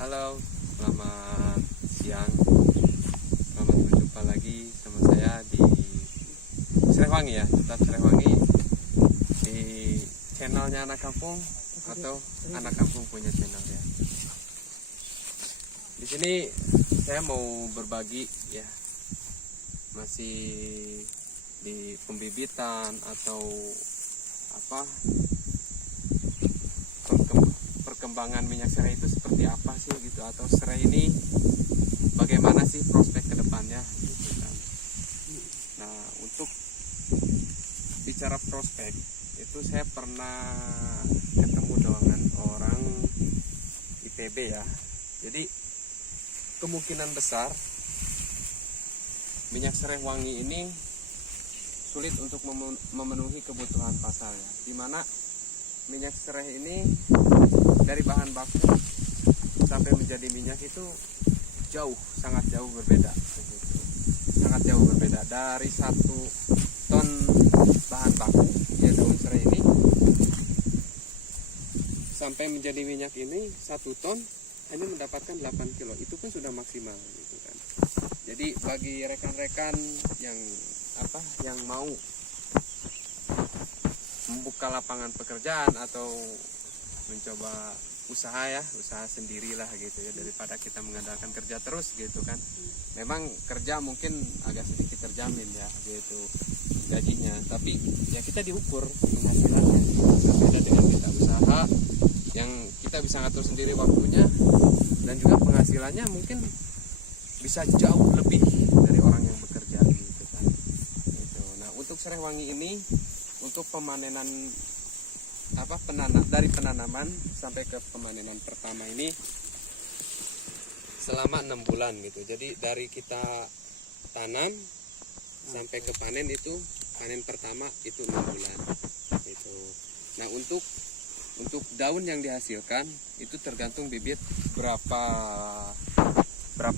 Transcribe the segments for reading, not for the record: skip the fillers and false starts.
Halo, selamat siang. Selamat berjumpa lagi sama saya di Srewangi ya, tetap Srewangi di channelnya Anak Kampung atau Anak Kampung punya channel ya. Di sini saya mau berbagi ya, masih di pembibitan atau apa perkembangan minyak serai itu seperti apa sih gitu, atau serai ini bagaimana sih prospek kedepannya gitu kan. Nah, untuk bicara prospek itu saya pernah ketemu dengan orang IPB ya. Jadi kemungkinan besar minyak serai wangi ini sulit untuk memenuhi kebutuhan pasar ya, dimana minyak serai ini dari bahan baku sampai menjadi minyak itu sangat jauh berbeda, sangat jauh berbeda. Dari 1 ton bahan baku ya daun serai ini sampai menjadi minyak ini 1 ton hanya mendapatkan 8 kilo, itu pun sudah maksimal gitu kan. Jadi bagi rekan-rekan yang mau membuka lapangan pekerjaan atau mencoba usaha sendirilah gitu ya, daripada kita mengandalkan kerja terus gitu kan. Memang kerja mungkin agak sedikit terjamin ya gitu gajinya, tapi ya kita diukur penghasilannya. Berbeda dengan kita usaha yang kita bisa ngatur sendiri waktunya, dan juga penghasilannya mungkin bisa jauh lebih dari orang yang bekerja gitu kan. Gitu. Nah, untuk serai wangi ini untuk pemanenan dari penanaman sampai ke pemanenan pertama ini selama 6 bulan gitu. Jadi dari kita tanam sampai ke panen itu, panen pertama itu 6 bulan gitu. Nah, untuk daun yang dihasilkan itu tergantung bibit berapa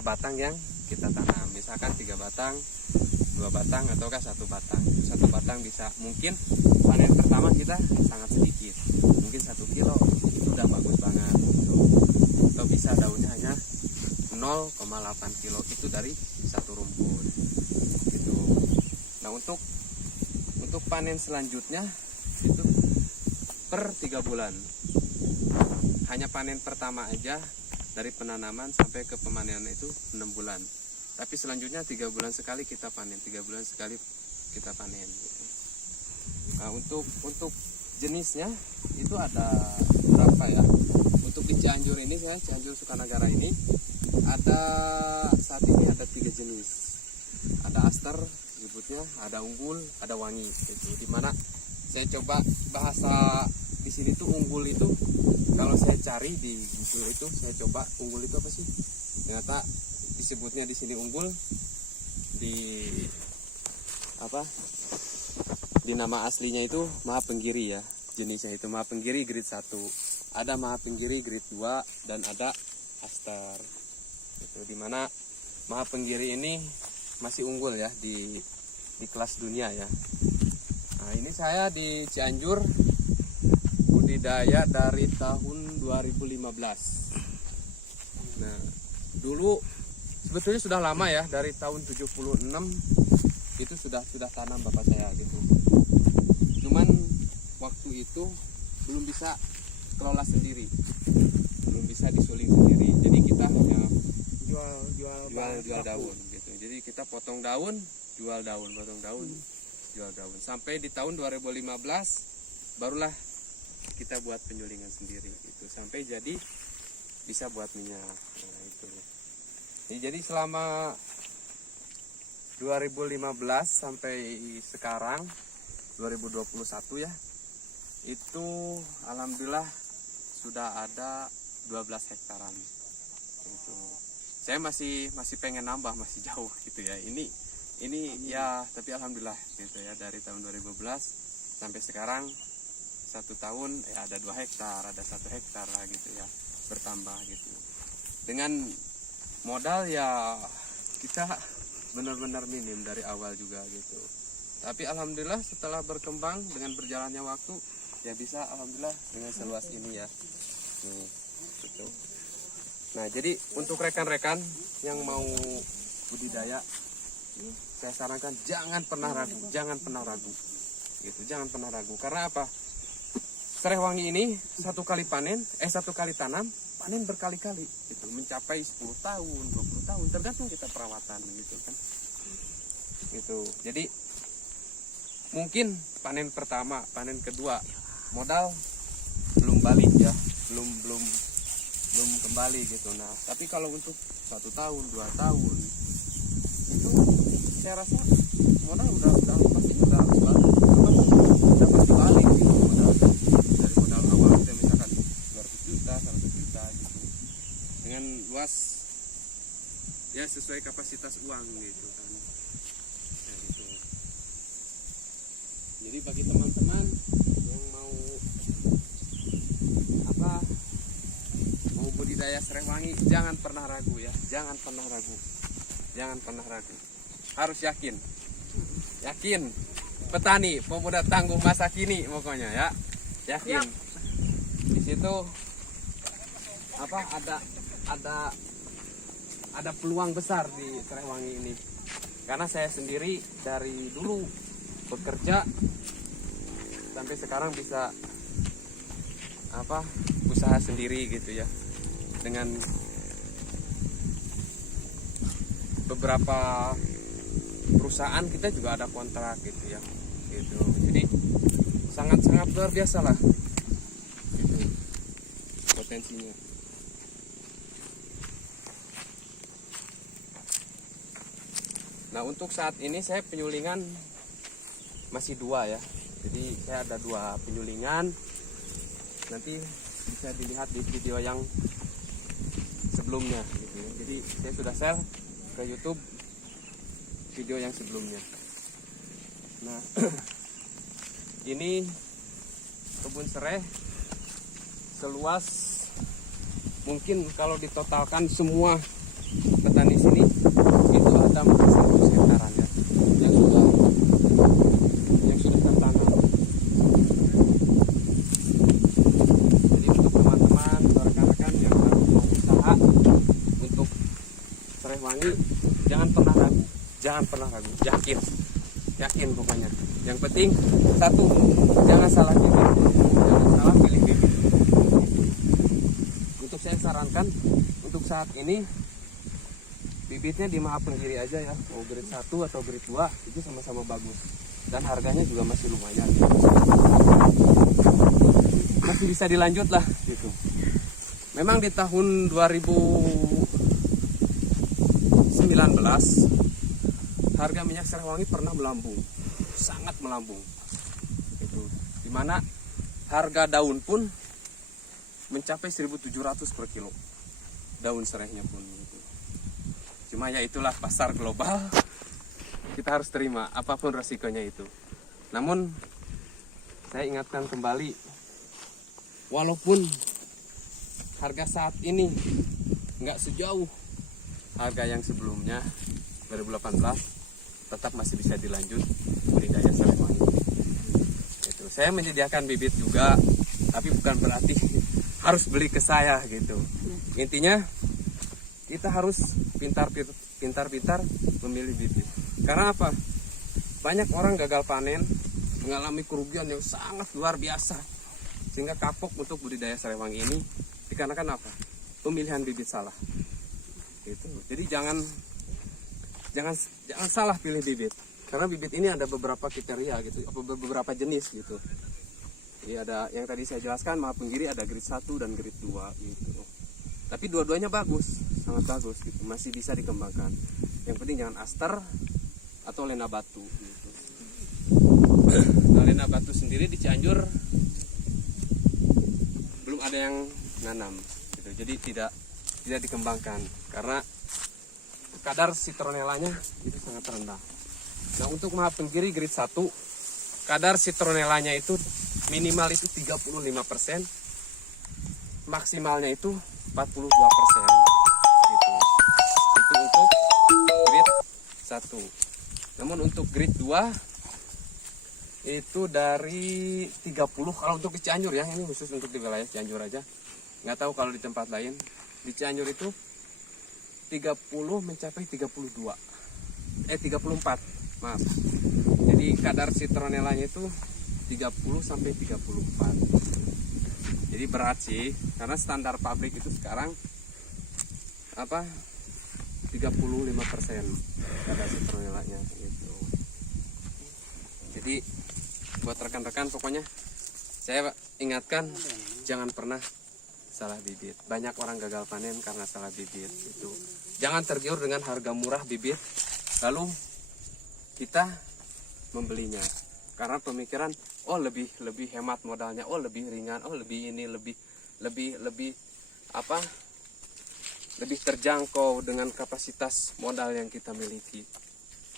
batang yang kita tanam. Misalkan 3 batang, 2 batang, ataukah 1 batang. 1 batang bisa, mungkin panen pertama kita sangat sedikit, mungkin 1 kilo, itu udah bagus banget gitu. Atau bisa daunnya hanya 0,8 kilo, itu dari 1 rumput gitu. Nah, untuk panen selanjutnya itu per 3 bulan. Hanya panen pertama aja, dari penanaman sampai ke pemanenan itu 6 bulan. Tapi selanjutnya 3 bulan sekali kita panen, 3 bulan sekali kita panen gitu. Nah, untuk jenisnya itu ada berapa ya? Untuk di Cianjur ini, Cianjur Sukanagara ini saat ini ada 3 jenis. Ada aster disebutnya, ada unggul, ada wangi gitu. Dimana saya coba bahasa di sini tuh unggul itu, kalau saya cari di Google itu, saya coba unggul itu apa sih? Ternyata disebutnya di sini unggul, di nama aslinya itu Mahapenggiri ya, jenisnya itu Mahapenggiri grade 1, ada Mahapenggiri grade 2, dan ada aster gitu. Dimana Mahapenggiri ini masih unggul ya di kelas dunia ya. Nah, ini saya di Cianjur budidaya dari tahun 2015. Nah, dulu sebetulnya sudah lama ya, dari tahun 76 itu sudah tanam bapak saya gitu. Cuman waktu itu belum bisa kelola sendiri, belum bisa disuling sendiri. Jadi kita hanya jual daun gitu. Jadi kita potong daun, jual daun, potong daun, jual daun. Sampai di tahun 2015 barulah kita buat penyulingan sendiri gitu, sampai jadi bisa buat minyak. Nah, itu. Jadi selama 2015 sampai sekarang 2021 ya, itu alhamdulillah sudah ada 12 hektaran gitu. Saya masih pengen nambah, masih jauh gitu ya. Ini ya, tapi alhamdulillah gitu ya, dari tahun 2015 sampai sekarang 1 tahun ya ada 2 hektar, ada 1 hektar lah gitu ya, bertambah gitu. Dengan modal ya kita benar-benar minim dari awal juga gitu. Tapi alhamdulillah setelah berkembang dengan berjalannya waktu ya bisa alhamdulillah dengan seluas ini ya. Nih, gitu. Nah, jadi untuk rekan-rekan yang mau budidaya, saya sarankan jangan pernah ragu, jangan pernah ragu. Gitu, jangan pernah ragu. Karena apa? Serai wangi ini satu kali tanam, panen berkali-kali. Gitu, mencapai 10 tahun, 20 tahun, tergantung kita perawatan gitu kan. Gitu. Jadi mungkin panen pertama, panen kedua modal belum balik ya, belum kembali gitu. Nah, tapi kalau untuk 1 tahun, 2 tahun itu saya rasa modal udah pasti udah harus balik, udah pasti balik gitu modal dari modal awal kita misalkan 200 juta, 100 juta gitu. Dengan luas ya sesuai kapasitas uang gitu kan. Ya, gitu. Jadi bagi teman-teman yang mau budidaya serai wangi, jangan pernah ragu ya, jangan pernah ragu, harus yakin petani pemuda tangguh masa kini pokoknya ya, yakin. Di situ ada peluang besar di serai wangi ini, karena saya sendiri dari dulu bekerja sampai sekarang bisa usaha sendiri gitu ya, dengan beberapa perusahaan kita juga ada kontrak gitu ya, gitu. Jadi sangat luar biasa lah gitu, potensinya. Nah, untuk saat ini saya penyulingan masih 2 ya, jadi saya ada 2 penyulingan. Nanti bisa dilihat di video yang sebelumnya gitu ya. Jadi saya sudah share ke YouTube video yang sebelumnya. Nah, ini kebun serai seluas mungkin kalau ditotalkan semua petani sini itu ada 100 hektaran ya, yang sudah tertanam. Jadi untuk teman-teman, rekan-rekan yang baru mau usaha untuk serai wangi, jangan pernah ragu, yakin pokoknya. Yang penting satu, jangan salah pilih bibit. Untuk saya sarankan untuk saat ini bibitnya di Maha Penggiri aja ya, mau grade 1 atau grade 2 itu sama-sama bagus, dan harganya juga masih lumayan, masih bisa dilanjut lah gitu. Memang di tahun 2019 harga minyak serai wangi pernah melambung, sangat melambung gitu, dimana harga daun pun mencapai 1.700 per kilo, daun serainya pun gitu. Cuma ya itulah pasar global, kita harus terima apapun resikonya itu. Namun saya ingatkan kembali, walaupun harga saat ini nggak sejauh harga yang sebelumnya 2018, tetap masih bisa dilanjut budidaya serai wangi. Itu saya menyediakan bibit juga, tapi bukan berarti harus beli ke saya gitu. Intinya kita harus pintar-pintar memilih bibit. Karena apa? Banyak orang gagal panen, mengalami kerugian yang sangat luar biasa, sehingga kapok untuk budidaya serai wangi ini dikarenakan apa? Pemilihan bibit salah. Gitu. Jadi jangan salah pilih bibit, karena bibit ini ada beberapa kriteria gitu, beberapa jenis gitu. Jadi ada yang tadi saya jelaskan, Maha Penggiri ada grade 1 dan grade 2 gitu. Tapi dua-duanya bagus, sangat bagus gitu, masih bisa dikembangkan. Yang penting jangan aster atau lena batu gitu. Nah, lena batu sendiri di Cianjur belum ada yang nanam gitu. Jadi tidak dikembangkan karena kadar citronellanya itu sangat rendah. Nah, untuk Maha Penggiri grade 1, kadar citronellanya itu minimal itu 35%, maksimalnya itu 42% gitu. Itu untuk grade 1. Namun untuk grade 2 itu dari 30, kalau untuk di Cianjur ya, ini khusus untuk di wilayah Cianjur aja. Nggak tahu kalau di tempat lain. di Cianjur itu 30 mencapai 34, maaf. Jadi kadar citronellanya itu 30 sampai 34. Jadi berat sih, karena standar pabrik itu sekarang 35% kadar citronellanya gitu. Jadi buat rekan-rekan pokoknya saya ingatkan jangan pernah salah bibit. Banyak orang gagal panen karena salah bibit itu. Jangan tergiur dengan harga murah bibit lalu kita membelinya karena pemikiran oh lebih hemat modalnya, oh lebih ringan, oh lebih ini lebih terjangkau dengan kapasitas modal yang kita miliki.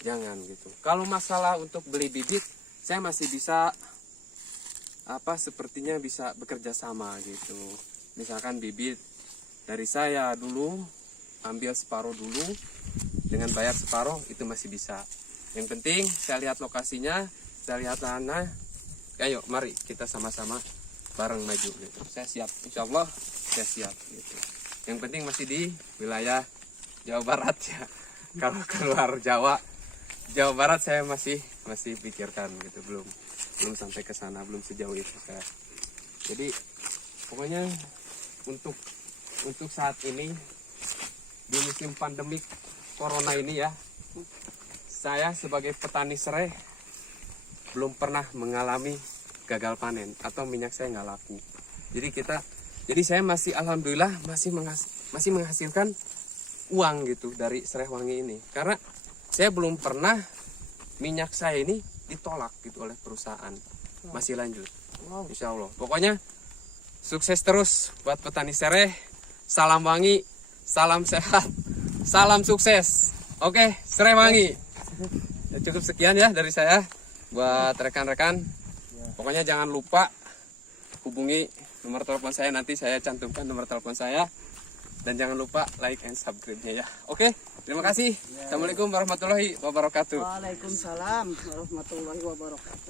Jangan gitu. Kalau masalah untuk beli bibit, saya masih bisa sepertinya bisa bekerja sama gitu. Misalkan bibit dari saya dulu ambil separuh dulu dengan bayar separuh itu masih bisa. Yang penting saya lihat lokasinya, saya lihat tanah. Ayo mari kita sama-sama bareng maju gitu. Saya siap, insya Allah saya siap gitu. Yang penting masih di wilayah Jawa Barat ya. Kalau keluar Jawa Barat saya masih pikirkan gitu, belum sampai ke sana, belum sejauh itu saya. Jadi pokoknya untuk saat ini di musim pandemik corona ini ya, saya sebagai petani serai belum pernah mengalami gagal panen atau minyak saya nggak laku. Jadi saya masih alhamdulillah masih menghasilkan uang gitu dari serai wangi ini. Karena saya belum pernah minyak saya ini ditolak gitu oleh perusahaan. Masih lanjut. Insya Allah. Pokoknya sukses terus buat petani serai. Salam wangi, salam sehat, salam sukses. Oke, serai wangi. Ya, cukup sekian ya dari saya buat rekan-rekan. Pokoknya jangan lupa hubungi nomor telepon saya, nanti saya cantumkan nomor telepon saya. Dan jangan lupa like and subscribe-nya ya. Oke, terima kasih. Assalamualaikum warahmatullahi wabarakatuh. Waalaikumsalam warahmatullahi wabarakatuh.